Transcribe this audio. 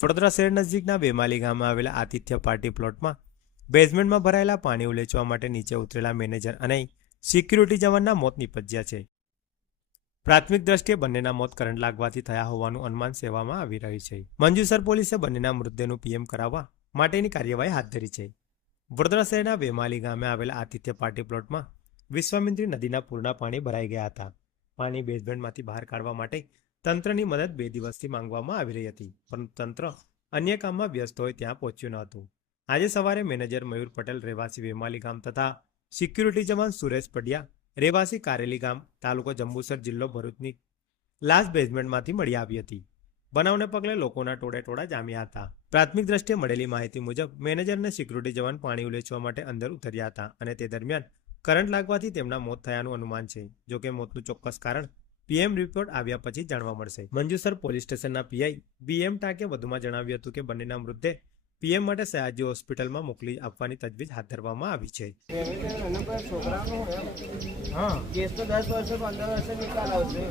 વડોદરા શહેર નજીકના વેમાલી ગામમાં આવેલા આતિથ્ય પાર્ટી પ્લોટમાં બેઝમેન્ટમાં ભરાયેલા પાણી ઉલેચવા માટે નીચે ઉતરેલા મેનેજર અને સિક્યુરિટી જવાનના મોત નિપજ્યા છે। પ્રાથમિક દ્રષ્ટિએ બંનેના મોત કરંટ લાગવાથી થયા હોવાનું અનુમાન સેવામાં આવી રહ્યું છે। મંજુસર પોલીસે બંનેના મૃતદેહનું પીએમ કરાવવા માટેની કાર્યવાહી હાથ ધરી છે। વડોદરા શહેરના વેમાલી ગામે આવેલા આતિથ્ય પાર્ટી પ્લોટમાં વિશ્વામિત્રી નદીના પૂરના પાણી ભરાઈ ગયા હતા। પાણી બેઝમેન્ટમાંથી બહાર કાઢવા માટે તંત્રની મદદ 2 દિવસથી માંગવામાં આવી રહી હતી, પરંતુ તંત્ર અન્ય કામમાં વ્યસ્ત હોય ત્યાં પહોંચ્યું ન હતું। આજે સવારે મેનેજર મયુર પટેલ રહેવાસી વેમાલી ગામ તથા સિક્યુરિટી જવાન સુરેશ પડિયા રહેવાસી કારેલી ગામ તાલુકો જંબુસર જિલ્લો ભરૂચની લાશ બેઝમેન્ટમાંથી મળી આવી હતી। બનાવને પગલે લોકોના ટોળે જામ્યા હતા। પ્રાથમિક દ્રષ્ટિએ મળેલી માહિતી મુજબ મેનેજર અને સિક્યુરિટી જવાન પાણી ઉલેચવા માટે અંદર ઉતર્યા હતા અને તે દરમિયાન કરંટ લાગવાથી તેમના મોત થયાનું અનુમાન છે। જોકે મોતનું ચોક્કસ કારણ પીએમ રિપોર્ટ આવ્યા પછી જાણવા મળશે। મંજુસર પોલીસ સ્ટેશનના પીઆઈ બીએમ ટાકે વધુમાં જણાવ્યું હતું કે બંનેના મૃતદેહ પીએમ માટે સયાજી હોસ્પિટલમાં મોકલી આપવાની તજવીજ હાથ ધરવામાં આવી છે। કેસ તો 10 વર્ષે 15 વર્ષે નિકાલ આવશે।